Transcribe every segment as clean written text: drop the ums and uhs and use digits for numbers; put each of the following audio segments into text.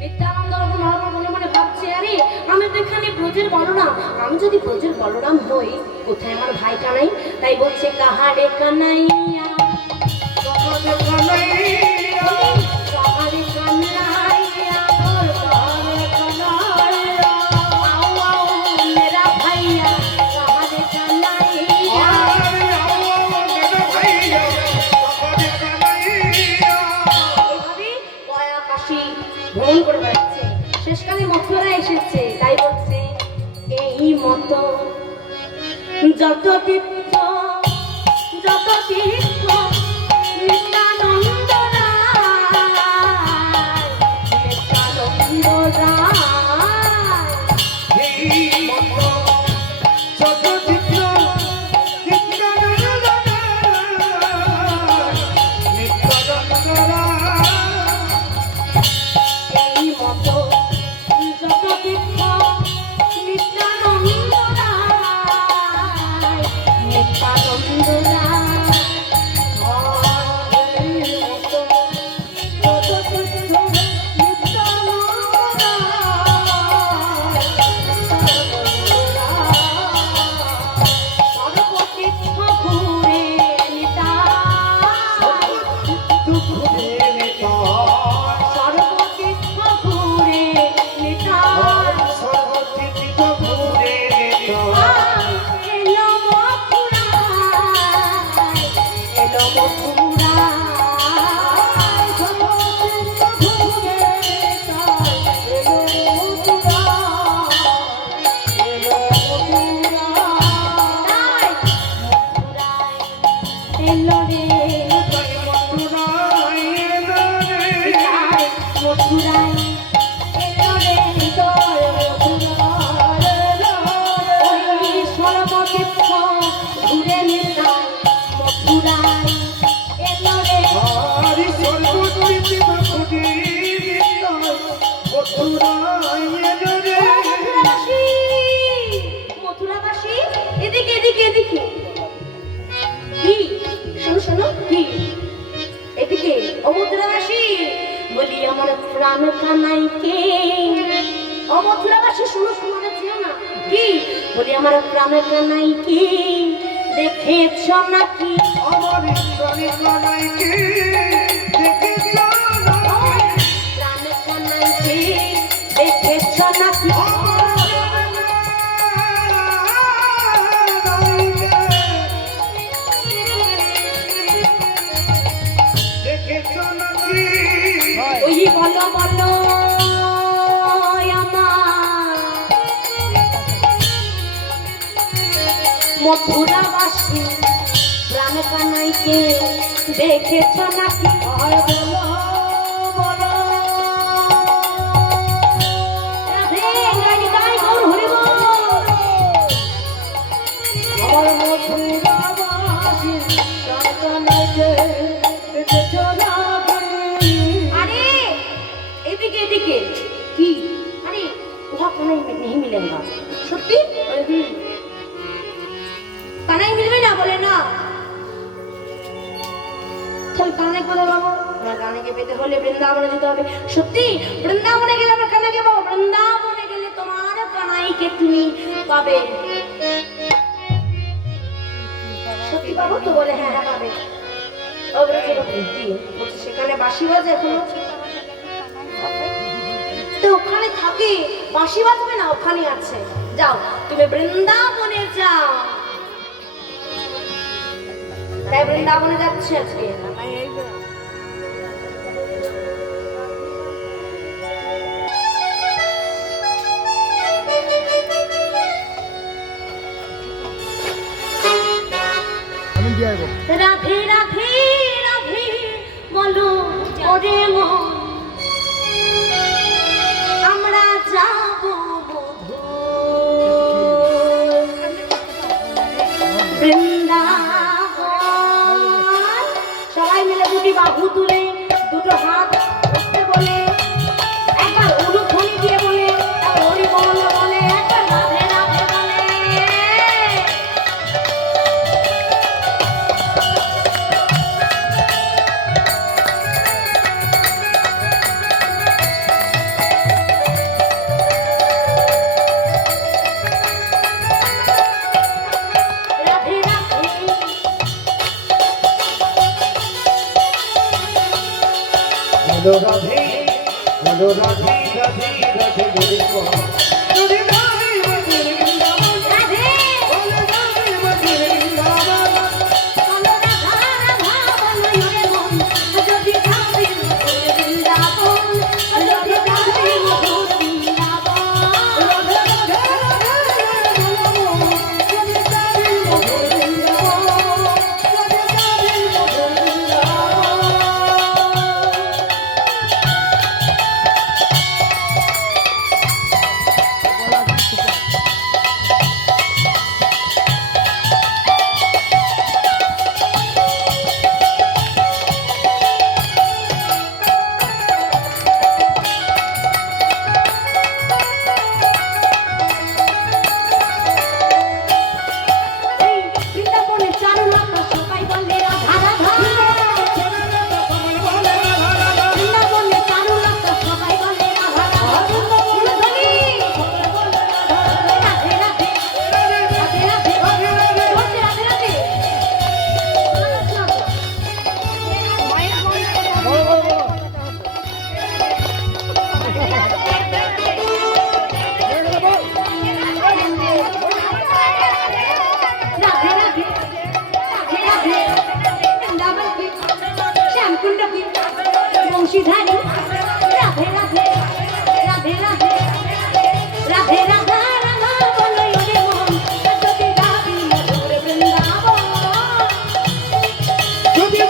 নিত্যানন্দ মনে মনে ভাবছে, আরে আমি তো এখানে ব্রজের বলরাম, আমি যদি ব্রজের বলরাম হই, কোথায় আমার ভাই কানাই? তাই বলছে কাহারে কানাইয়া কাহারে কানাইয়া কাহারে কানাইয়া কাহারে কানাইয়া আও আও মেরা ভাইয়া কাহারে কানাইয়া মেরা ভাইয়া কাহারে কানাইয়া। এইভাবে গয়া কাশী ভ্রমণ করে বেড়াচ্ছে, শেষকালে মথুরা এসেছে। তাই বলছে এই মতো যত তীর্থ যত তীর্থ নিত্যানন্দ রায় নিত্যানন্দ রায় এই মতো যত তীর্থ নিত্যানন্দ রায় নিত্যানন্দ রায় এই মতো যত তীর্থ নিত্যানন্দ রায় নিত্যানন্দ রায় প্রাণ কানাইকে অমথুরাবাসী শুনো শোনা ছিল না কি বলি আমার প্রাণ কানাইকে দেখেছ নাকি আমার প্রাণ কানাইকে দেখেছ নাকি প্রাণ কানাইকে দেখেছ নাকি ওই বলো বলো মথুরাবাসী প্রাণ কানাইকে দেখেছ নাকি আর বলো বলো রাধে গাই গাই গৌর হরি বল আমার মথুরাবাসী প্রাণ কানাইকে দেখেছ নাকি। আরে এদিকে এদিকে কি আরে ওহা কানাই नहीं मिलेगा সত্যি কানাই মিলবে না বলে না তাহলে কানাই কোথায় পাবো? আমরা কানাইকে পেতে হলে বৃন্দাবনে যেতে হবে। সত্যি বৃন্দাবনে গেলে আমরা কানাইকে পাবো? বৃন্দাবনে গেলে তোমার কানাইকে তুমি পাবে। সত্যি পাবো তো? বলে হ্যাঁ হ্যাঁ পাবে। সেখানে বাঁশি বাজে এখনো তো ওখানে থাকে বাঁশি বাজবে না? ওখানে আছে, যাও তুমি বৃন্দাবনে যাও। তাই বৃন্দাবনে যাচ্ছে আজকে। রাধে রাধে রাধে বলো ওরে মন আমরা যাব বৃন্দাবন। সবাই মিলে দুটি বাহু তুলে দুটো হাত উঠতে বলে একবার অনুধ্বনি দিয়ে বলে হরি বল বলে একবার রাধে রাধে বলে বলো রাধে বলো রাধে রাধে রাধে বলে গো যদি রাধে মধুর বৃন্দাবন রাধে বলো রাধে মধুর বৃন্দাবন বলো রাধা রাধা বলো ওরে মন যদি রাধে মধুর বৃন্দাবন যদি রাধে মধুর বৃন্দাবন রাধে রাধে রাধে বলো যদি রাধে মধুর বৃন্দাবন যদি রাধে মধুর বৃন্দাবন এই বৃন্দাবনের চারুলতা সবাই বলে রাধা রাধা বৃন্দাবনের চারুলতা সবাই বলে রাধা রাধা বৃন্দাবনী রাধে রাধে রাধে রাধে বলছে রাধে রাধে রাধে রাধে রাধে রাধে বৃন্দাবন কি শ্যামকুণ্ড কি বংশীধারী রাধে রাধে রাধে রাধে রাধে রাধা রাধা বলো ওরে মন যদি গাবি মধুর বৃন্দাবন যদি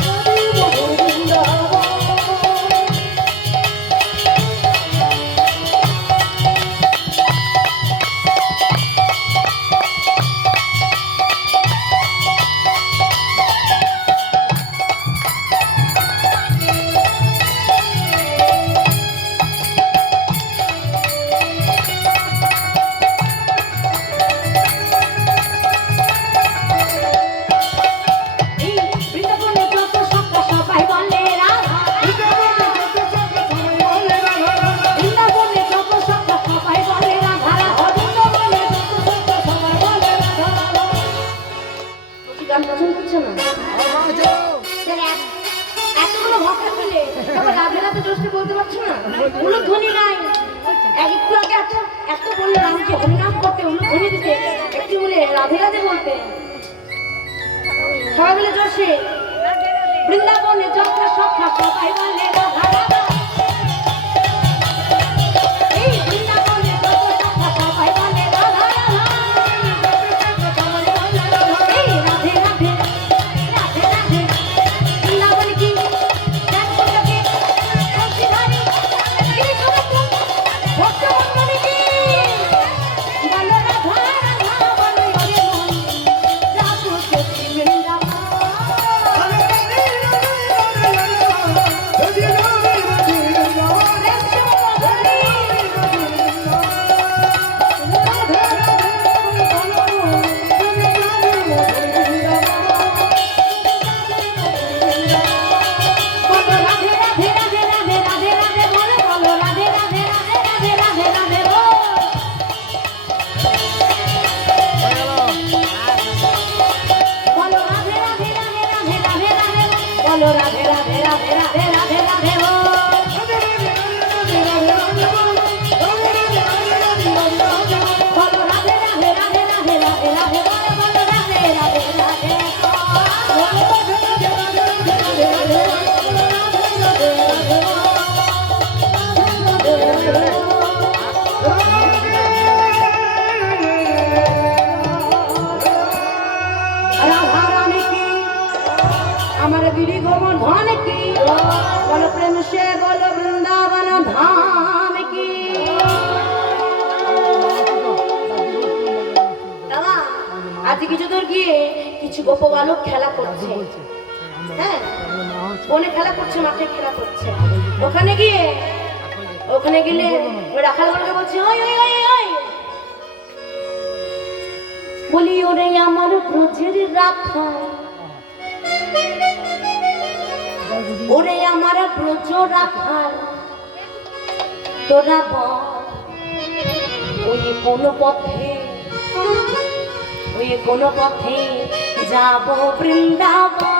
রাধে মধুর বৃন্দাবন এই বৃন্দাবনে যত সখা সবাই বলে রাধা বৃন্দাবনে যত সখা সবাই বলে রাধা রাধা বৃন্দাবনে যত সখা সবাই বলে রাধা রাধা কি গান পছন্দ করছো না এতগুলো ভক্ত মিলে তবে রাধে রাধে জোশে বলতে পারছো না কোনো ধ্বনি নাই একটু আগে এত বললো রামকে হরিনাম করতে ধ্বনি দিতে একটু বলে রাধে রাধে বলতে সবাই বলে জোশে বৃন্দাবনে যত সখা সবাই বলে রাধা রাধা এই বৃন্দাবনে যত সখা সবাই বলে রাধা রাধা এই রাধে রাধে রাধে রাধে বৃন্দাবন কি শ্যামকুণ্ডকে বংশীধারী গিরিশোভাকে ভক্তমণ্ডলী কি বলো রাধা রাধা বলো ওরে মন রাধু সখী বৃন্দাবন বলো রাধে রাধে রাধে রাধে রাধে রাধে বলো বলো রাধে রাধে রাধে রাধে রাধে রাধে বলো বলো রাধে রাধে রাধে রাধে রাধে রাধে বলো রাধে রাধে রাধে রাধে রাধে রাধে বলো বলো রাধে রাধে রাধে রাধে রাধে রাধে বলো বলো রাধে রাধে রাধে রাধা রানী কি আমার গিরি গোবর্ধন কি বলো প্রেম সে বলো বৃন্দাবন ধাম কি দাদা আজ কিছু দূর গিয়ে কিছু গোপ বালক খেলা করছে হ্যাঁ বনে খেলা করছে মাঠে খেলা করছে ওখানে গেলে ওই রাখাল বলকে বলছে ওই ওই ওই ওই বলি ওরে আমার ব্রজের রাখাল ওরে আমার ব্রজ রাখাল তোরা বল ওই কোন পথে যাব বৃন্দাবন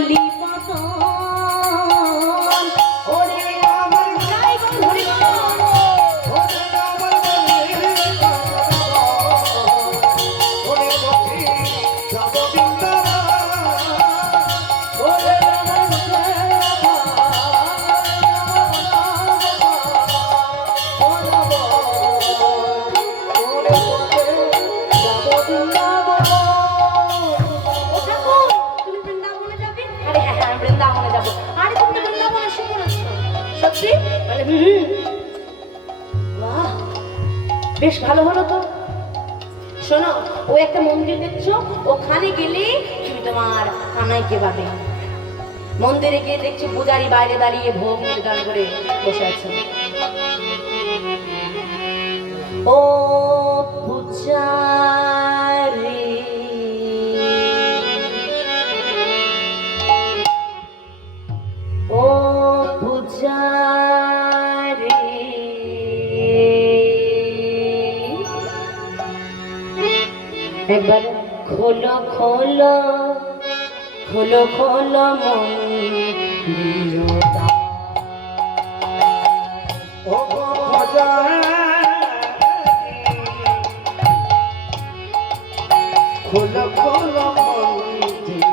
ধুলি পতন ওরে আমার গাই ধুলি বেশ ভালো হলো তো। শোনো, ও একটা মন্দির দেখছো, ওখানে গেলে তুমি তোমার কানাইকে পাবে। মন্দিরে গিয়ে দেখছি পূজারি বাইরে দাঁড়িয়ে ভোগ নিবেদন করে বসে আছে। ও পূজারি ও পূজারি একবার খোলো খোলো খোলো খোলো মন্দিরটা ও পূজারি খোলো খোলো মন্দির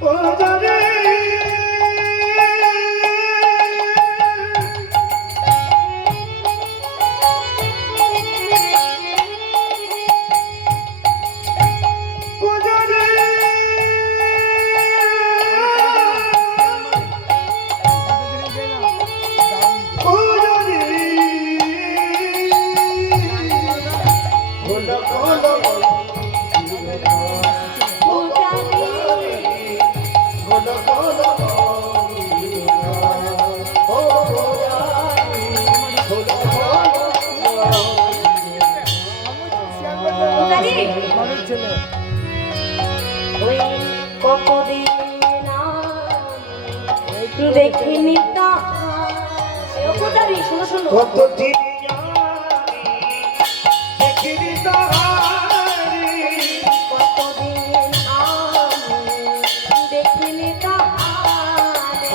পূজারি ওই কতদিন দেখিনি তাহারি। শোনো শোনো, কতদিন দেখিনি তাহারি, কতদিন দেখিনি তাহারি,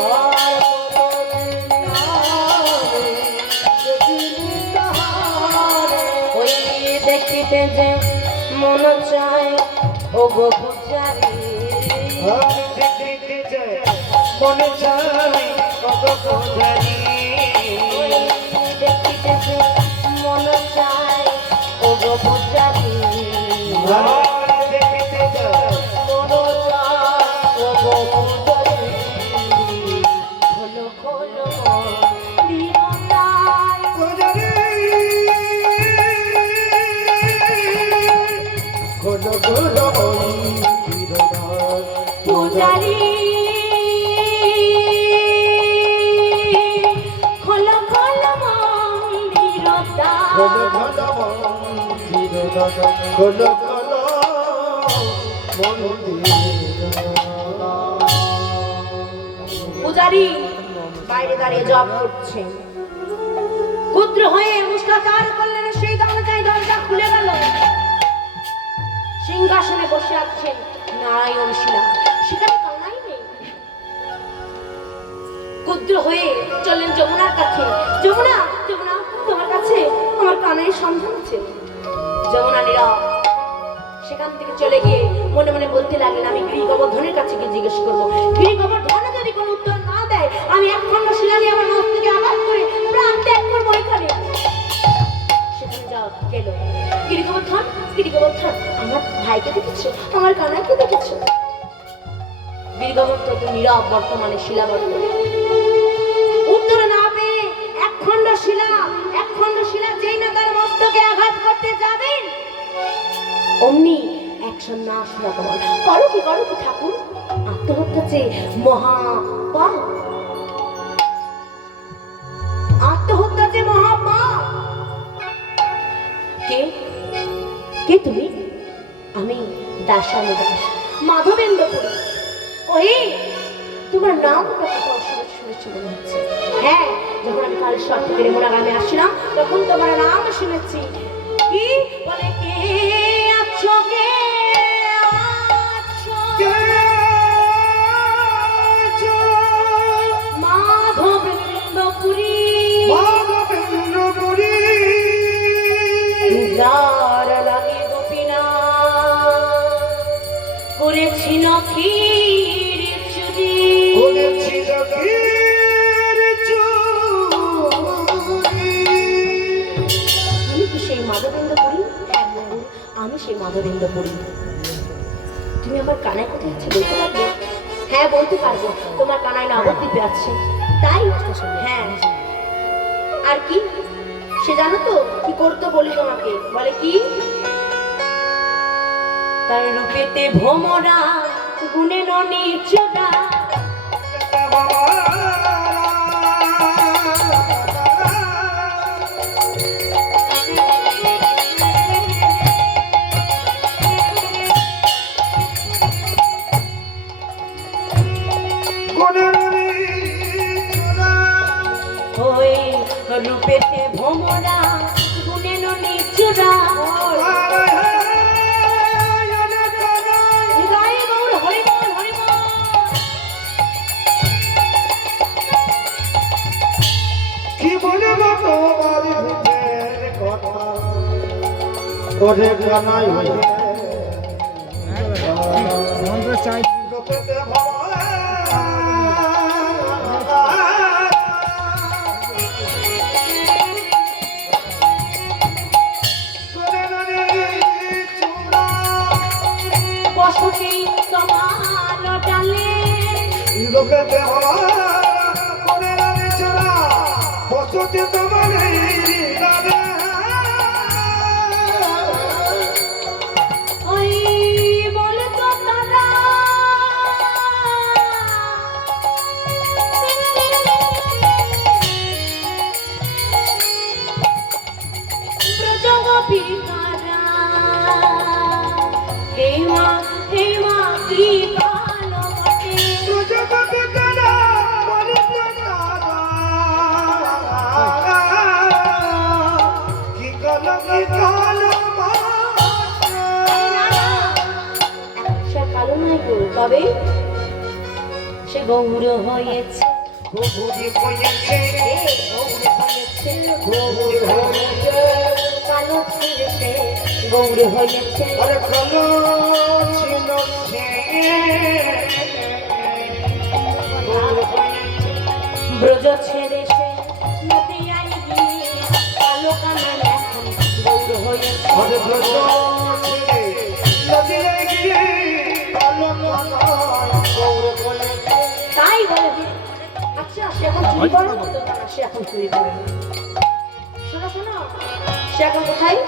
ওই দেখিতে যে মন চায় ও গো পূজারি, দেখিতে মনে চাই কত পূজারি, দেখিতে যে মন চায় ও গো পূজারি, দেখিতে মন চায় ও গো পূজারি, খোলো খোলো মন্দিরটায় পূজারি খোলো খোলো পূজারি, খোলো খোলো মন্দিরটায় খোলো খোলো মন্দির, খোলো খোলো মন্দির। পূজারি বাইরে দাঁড়িয়ে জপ করছে। ক্ষুদ্র হয়ে মুস্কাচার করলেন, সেই দরজায় দরজা খুলে গেল। সিংহাসনে বসে আছেন নারায়ণ শিলা, সেখানে কানাই নেই। ক্ষুদ্র হয়ে চললেন যমুনার কাছে। যমুনা, যমুনা, তোমার কাছে আমার কানাইয়ের সন্ধান আছে। যমুনা নীরব। সেখান থেকে চলে গিয়ে মনে মনে বলতে লাগলেন, আমি গিরি গোবর্ধনের কাছে গিয়ে জিজ্ঞেস করবো। গিরি গোবর্ধন যদি কোনো উত্তর না দেয়, আমি এক খণ্ড শিলা নিয়ে আমার মস্তকে আঘাত করে প্রাণ ত্যাগ করবো এখানে। সেখানে যাও গেল। গিরি গোবর্ধন, গিরি গোবর্ধন, আমার ভাইকে দেখেছো, আমার কানাইকে দেখেছো? গিরি গোবর্ধন তো নীরব, বর্তমানে শিলাবর্ত। উত্তর না পেয়ে এক খণ্ড শিলা যেই না তার মস্তকে আঘাত করতে যাবেন, অমনি এক সন্ন্যাস ভগবান, করো কি ঠাকুর? আত্মহত্যা চেয়ে মহাপাপ, আত্মহত্যা যে মহাপাপ। কে কে তুমি? আমি দাসানুদাস মাধবেন্দ্রপুরী। ওই তোমার নামটা কোথাও শুনেছি মনে হচ্ছে। হ্যাঁ, যখন আমি কালেশ্বর থেকে রেমুনা গ্রামে আসছিলাম, তখন তোমার নাম শুনেছি। কি বলে, কে আছো, কে আছো? ক্ষীর চুরি ওরে ছিল ক্ষীর চুরি। তুমি কি সেই মাধবেন্দ্রপুরী? হ্যাঁ বন্ধু, আমি সেই মাধবেন্দ্রপুরী। তুমি আমার কানায় কোথায় আছে বলতে পারবে? হ্যাঁ বলতে পারবো, তোমার কানায় নবদ্বীপে আছে। তাই? হ্যাঁ। আর কি সে জানো তো কি করতো বলি তোমাকে? বলে কি? তার রূপেতে ভোমরা গুণে ননি চোরা ওই রূপেতে ভোমরা গুণে ননি চোরা হৃদয়ে গৌর হরি বল হরি বল। কি বলবো তোমার মুখের কথা ওরে কানাই হয়ে লোকেতে বসতি সমান ডালে লোকেতে করে রানে চলা বসতে তোমার রানে ওই বলে তো তারা ব্রজগোপিকারা হেমা হেমা কি কালো বটে প্রজাপতি তারা বলে কি কালো সে কালো নয় গো, তবে সে গৌর হয়েছে ঘুরি হয়েছে গৌর হয়েছে ঘুরি হয়েছে কালো ছেড়ে সে গৌর হয়েছে আরে কালো ছিল সে ঘুরি হয়েছে ব্রজ ছেড়ে সে নদিয়ায় গিয়ে কালো কানান এখন গৌর হয়েছে আরে ব্রজ ছেড়ে নদীতে গিয়ে কালো কানাই গৌর হয়েছে তাই বলে যে, আচ্ছা সে এখন চুরি করে না তো? না, সে এখন চুরি করে না। শোনো শোনো, সে এখন কোথায়?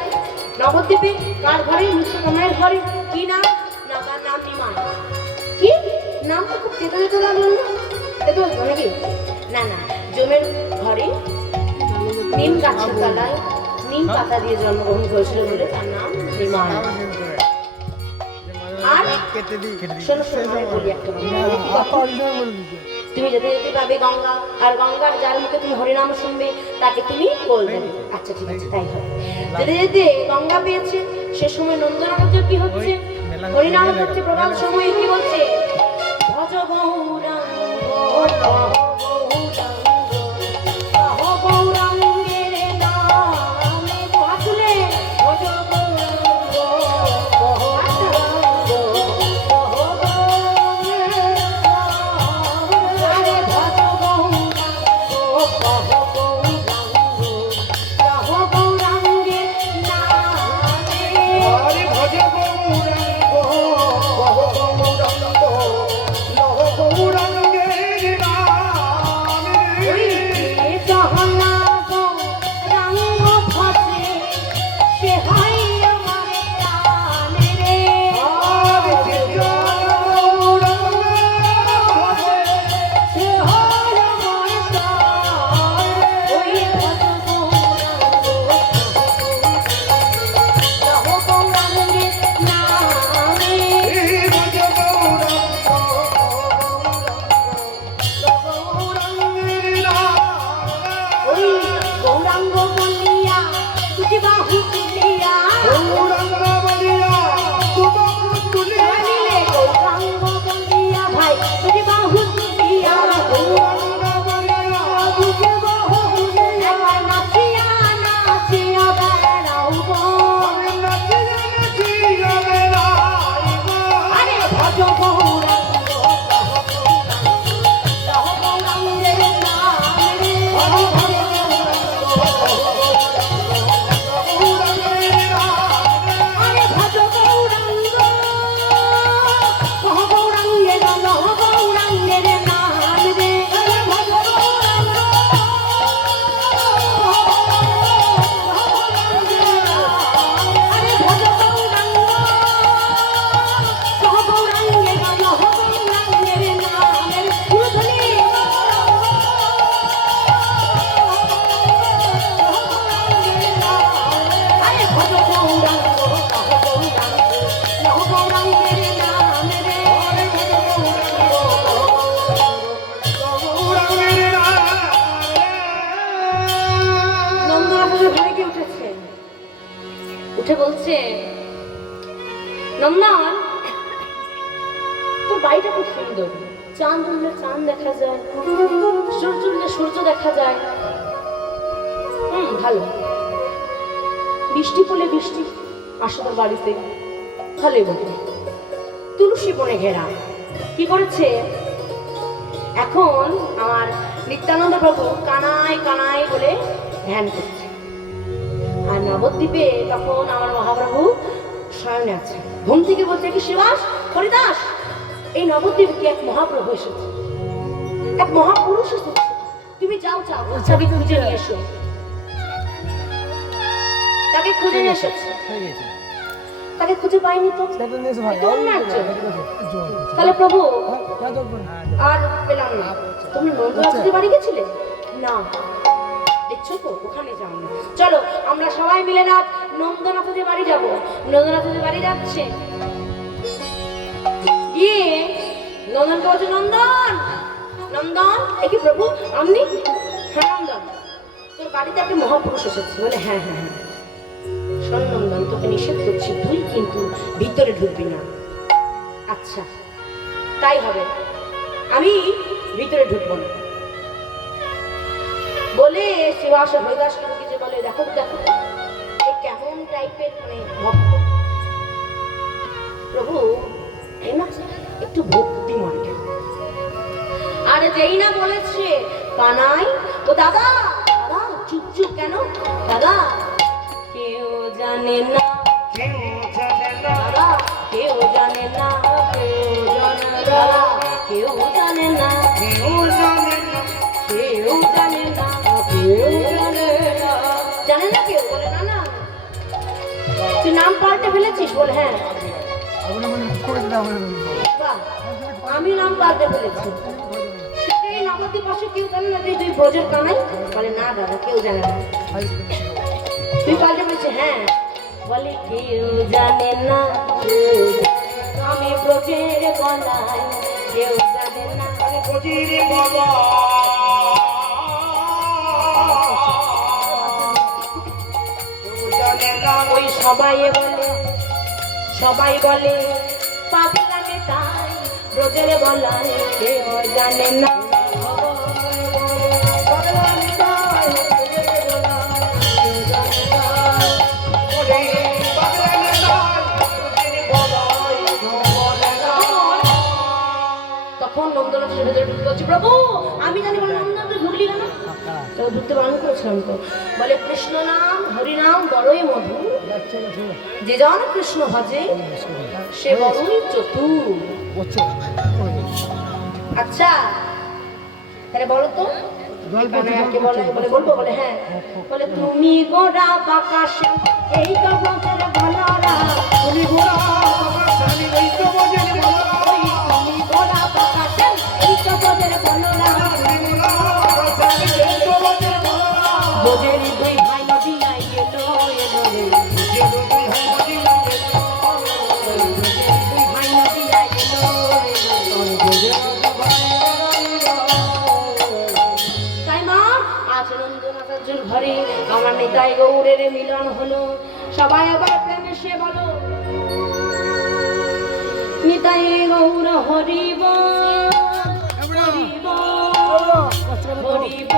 নবদ্বীপে। কার ঘরে? মুখ্যমায়ের ঘরে। কি নাম? না তার নাম নিমাই। কি নাম? তো খুব তেতো তেতো লাগলো না? তেতো বলবো নাকি? না না, জমের ঘরে নিম গাছের তলায় নিম পাতা দিয়ে জন্মগ্রহণ করেছিল বলে তার নাম নিমাই। আর শোনো শোনো, আমি বলি একটা কথা। তুমি যেতে যেতে পাবে গঙ্গা, আর গঙ্গার যার মুখে তুমি হরিনাম শুনবে তাকে তুমি কোল দেবে। আচ্ছা ঠিক আছে, তাই হবে। যেতে যেতে গঙ্গা পেয়েছে, সে সময় নন্দনারাজ্য কি হচ্ছে? হরিনাম হচ্ছে। প্রবাল সময়ে কি বলছে? ভজ গৌরাঙ্গ কহ গৌরাঙ্গের নামে হাত তুলে ভজ গৌরাঙ্গ কহ আরে ভজ গৌরাঙ্গ কহ গৌরাঙ্গের নামে হরি ভজ গৌরাঙ্গ কহ গৌরাঙ্গ উঠে বলছে, নন্দন তোর বাড়িটা খুব সুন্দর, চাঁদ উঠলে চাঁদ দেখা যায়, সূর্য উঠলে সূর্য দেখা যায়, ভালো। বৃষ্টি পড়লে বৃষ্টি আসে তোর বাড়িতে, ভালোই বটে। তুলসী বনে ঘেরা, কি করেছে এখন আমার নিত্যানন্দ প্রভু কানাই কানাই বলে ধ্যান করছে। আর নবদ্বীপে তখন আমার মহাপ্রভু শয়নে আছে। ঘুম থেকে বলছে, কি শিবাস হরিদাস, এই নবদ্বীপে কি এক মহাপ্রভু এসেছে, এক মহাপুরুষ এসেছে, তুমি যাও যাও তাকে খুঁজে নিয়ে এসো। তাকে খুঁজে নিয়ে এসেছে, তাকে খুঁজে পাইনি তো, তাহলে প্রভু আর পেলাম না। তুমি নন্দনাথের বাড়ি গেছিলে না, দেখছো তো ওখানে যাও না। চলো আমরা সবাই মিলে রাত নন্দনাথের বাড়ি যাব। নন্দনাথের বাড়ি যাচ্ছে, গিয়ে নন্দনকে বলছে, নন্দন নন্দন, এ কি প্রভু আপনি? হ্যাঁ নন্দন, তোর বাড়িতে একটা মহাপুরুষ এসেছে। বলে হ্যাঁ হ্যাঁ হ্যাঁ। শোন নন্দন, তোকে নিষেধ করছি, তুই কিন্তু ভিতরে ঢুকবি না। আচ্ছা তাই হবে, আমি ভিতরে ঢুকবো না বলে শিবাস হরিদাসকে যে বলে, দেখো দেখো এ কেমন টাইপের মানে ভক্ত প্রভু, এই না একটু ভক্তি মনে। আর যেই না বলেছে কানাই, ও দাদা দাদা চুপ চুপ কেন দাদা, কেউ জানে না দাদা, কেউ জানে না, দাদা কেউ জানে না, কেউ জানে না, কেউ জানে না, কেউ জানে না, জানে না কেউ। বলে না না, তুই নাম পাল্টে ফেলেছিস? বলে হ্যাঁ। আমি নাম পাল্টে ফেলেছি, এই নবদ্বীপ বসে কেউ জানে না যে তুই ব্রজের কানাই? বলে না দাদা কেউ জানে না। তুই পাল্টে বলছে হ্যাঁ। বলে কেউ জানে না, আমি ব্রজের কানাই, কেউ জানে না, আমি ব্রজের বাবা। ওই সবাই বলে, সবাই বলে পাগলা মেটাই, ব্রজের বলাই কেউ জানে না। তখন নন্দনাথ ভেতরে ঢুকতে বলছে, প্রভু আমি জানি। বলে নন্দনাথ ঢুকলি কেন? তো ঢুকতে বারণ করেছিলাম তো। বলে কৃষ্ণ নাম হরিনাম বড়ই মধু, যে জন কৃষ্ণ ভজে সে বড়ই চতুর। আচ্ছা তাহলে বলো তো বলবো? বলে হ্যাঁ। বলে তুমি গোরা বাকাশে এই তো ব্রজের ভালোরা, তুমি গোরা বাকাশে এই তো ব্রজের ভালোরা, তুমি গোরা বাকাশে এই তো ব্রজের ভালোরা, ব্রজের দুই ভাই নদী আই এলো এলো রে, ব্রজের দুই ভাই নদী আই এলো এলো। ঘরে আমার নিতাই গৌরের মিলন হলো। সবাই আবার প্রেমে সে বলো, নিতাই গৌর হরিব হরিব হরিব।